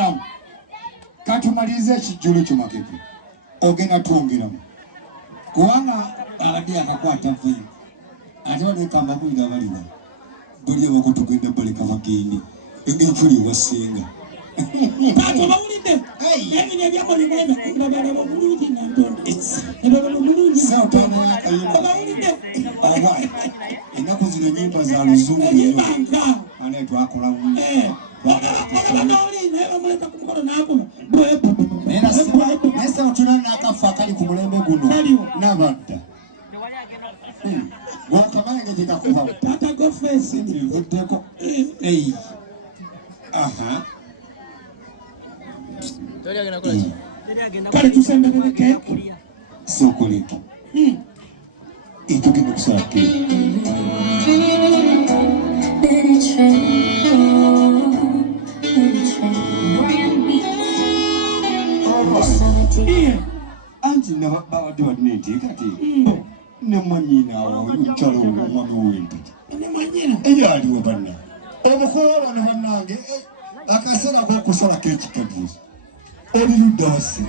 twongeramu katumalize ekijjulo kimakeke ogenda twongeramu kubanga abadde akakwata vve ate baleka amagulira abaliwa buli abako tugenda baleka bagende enfuli ewasenga Pato bawulidde ebintu ebyamalimu ebirala bulungi nantonda ebirala bulungi bawulidde ennaku zino ennyimba za luzungu ane twakola naye bamuleka ku mukolo n'akuma naye sawa tuna n'akafa akali ku mulembe guno n'abadda wakabange tekakuba tata gofesi nvuddeko kale tusemberere keeki sokoleki etugenda kusala keeki anti nabadde balina enteekate nemanyina mukyalo omwami ow'empiki ebyaliwo banna omukola bano bannange akaseera k'okusala keeki kagize olirudda wasi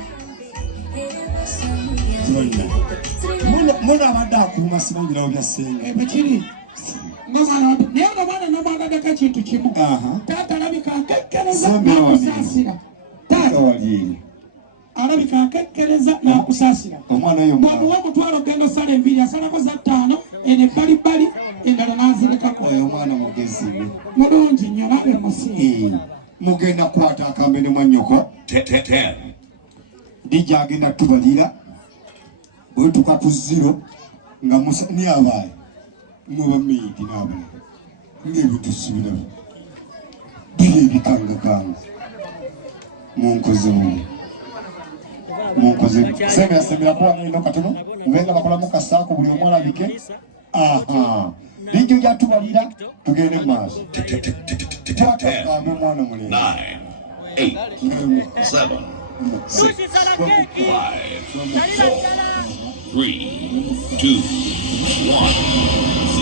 muna abadde akuuma simanyirawo byasenga bekiri naye nga baana nabagagako ekintu kimu taata alabika akekkereza nakusaasira taata wali alabika akekkereza nakusaasira omwana oyo mwamuwa omutwalo genda osala enviiri asalako za 5 eno ebbalibbali endala n'azirekako oyo omwana mugezi mulungi nnyo nabe musinga mugenda kukwata akambe ne mwannyoko dijja agenda tubalira bwetuka ku 0 nga musani abaaye muba meidi n'abula ng'ebintu sibirabo biri ebikangakanga munkoze semera kuba ngendo katono mubenga bakolamu kasaako buli omu alabike dijjo jatubalira tugende mu maaso twatakambe omwana mulenge 9, 8, 7, 6, 5, 4, 3, 2, 1, 0.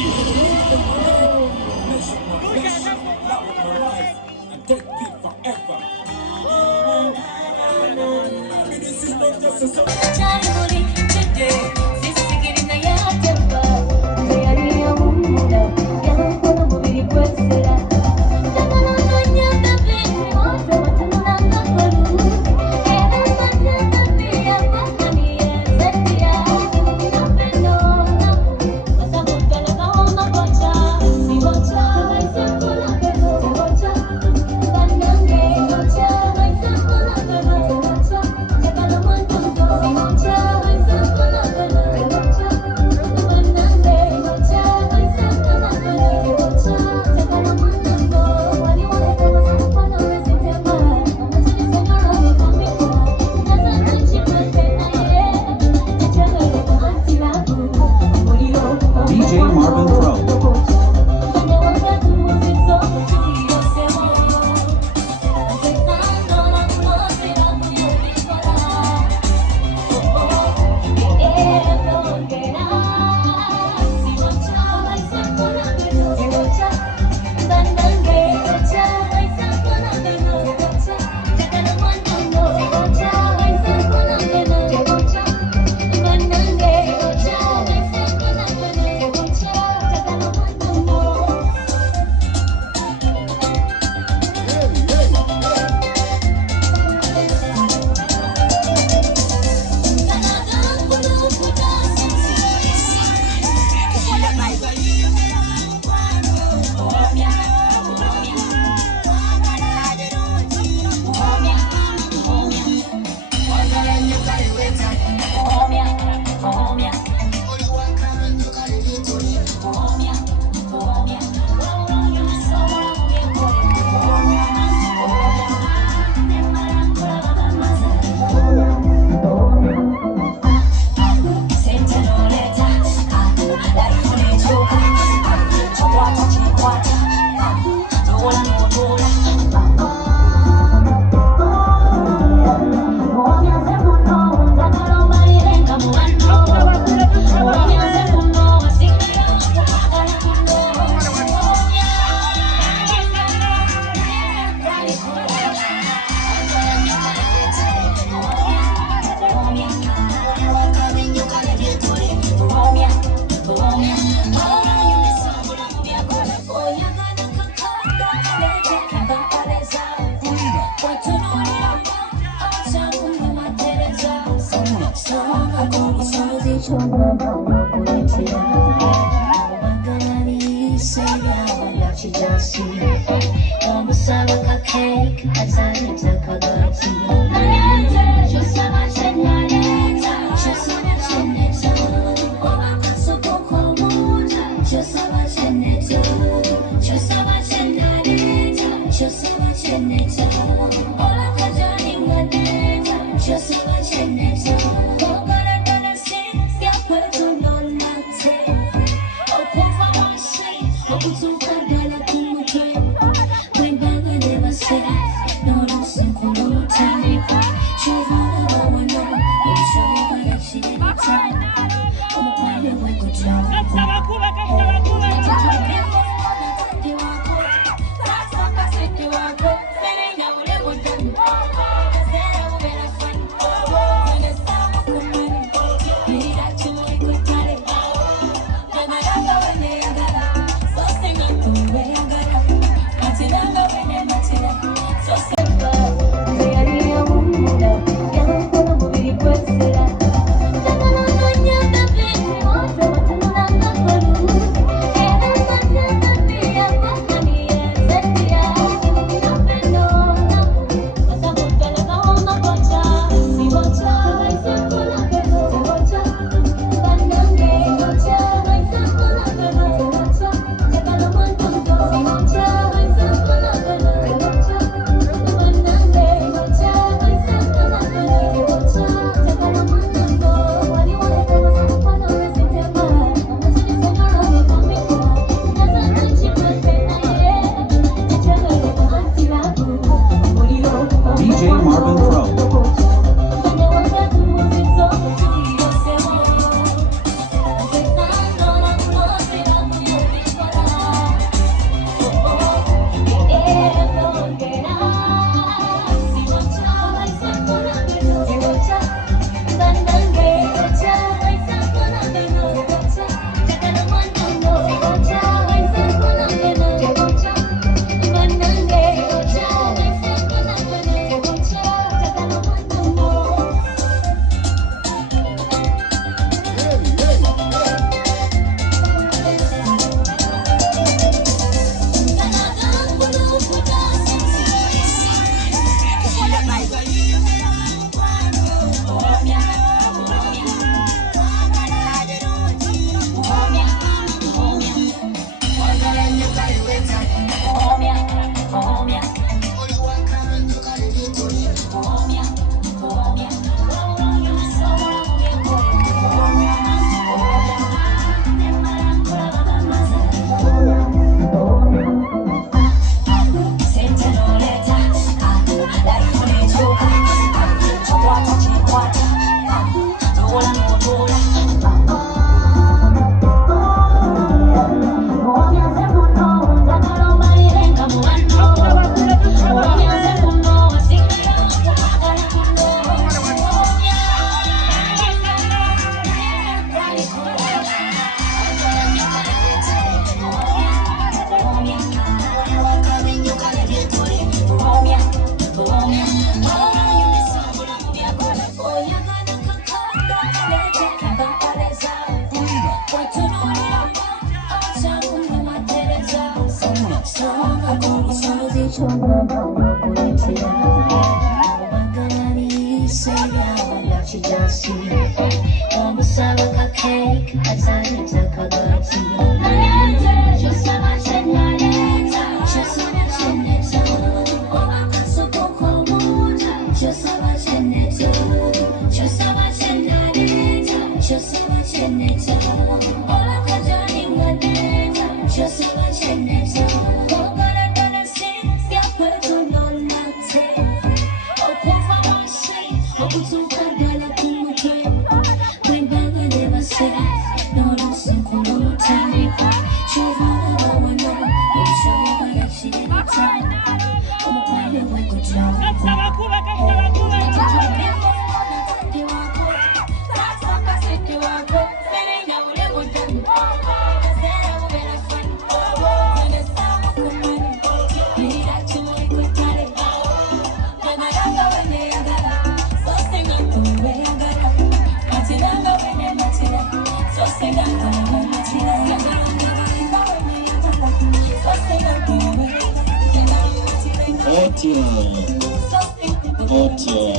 otyo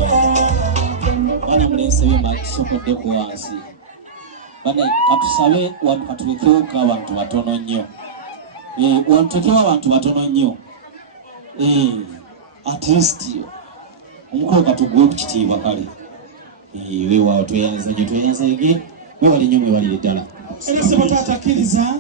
bana mulense bima tusokodde ku wansi bana katusabe wantu katulekeuka abantu batono nnyo wantukewa abantu batono nnyo at least omukolo katugwe ku kitiibwa kale weewaawo tweyanze nnyo tweyazege wewali nnyo mwewalire ddala era sebo tatakiriza